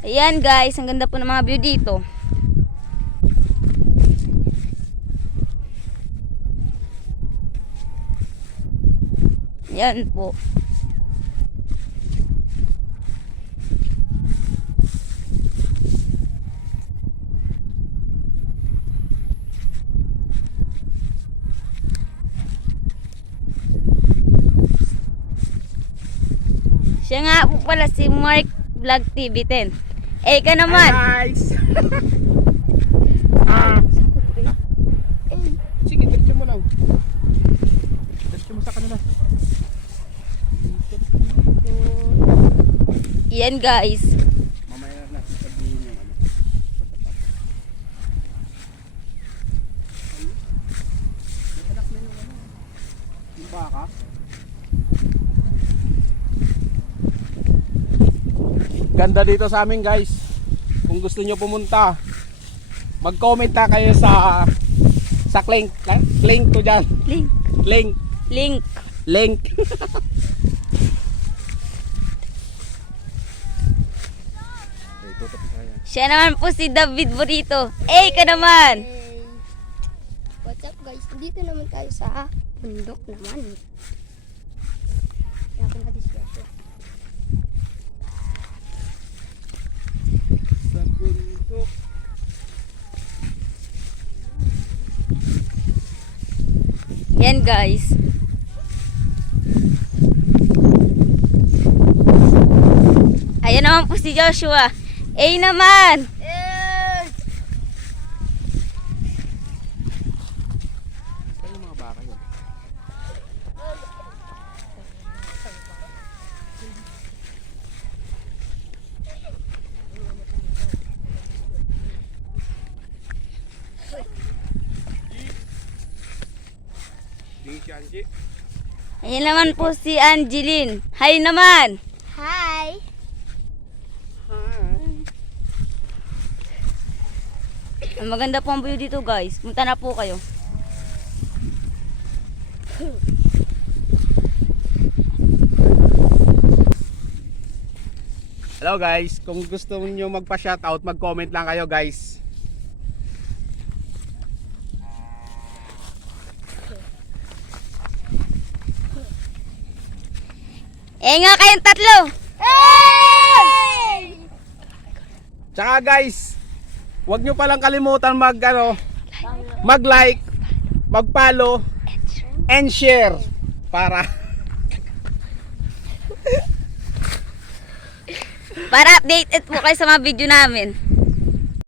Ayan guys, ang ganda po ng mga view dito. Ayan po. Siya nga po pala si Mark Vlog TV 10. Eh, ka naman. Hi guys! Sige, diretso mo lang. Diretso mo sa kanila. Yan guys. Mamaya na natin sabihin yung ano. Nakalak na yung ano. Yung baka. Ganda dito sa amin guys. Kung gusto nyo pumunta, mag-comment na kayo sa link. Link to dyan. Link. Link. Siya naman po si David Burrito. Eh, ka naman. Hey. What's up guys? Dito naman tayo sa bundok naman. Kaya akong kadisgrasya. Sa bundok. Yan guys. Ayan naman po si Joshua. Eh naman. Saan yung mga baka yun? Di si Angie. Ayan naman po si Angeline. Hi naman. Hi! Ang maganda po ang view dito guys. Punta na po kayo. Hello guys, kung gusto niyo magpa-shoutout, mag-comment lang kayo guys. Eh nga kayong tatlo. Hey! Tsaka guys, huwag nyo palang kalimutan mag-like, mag-follow, and share para Para updated po kayo sa mga video namin.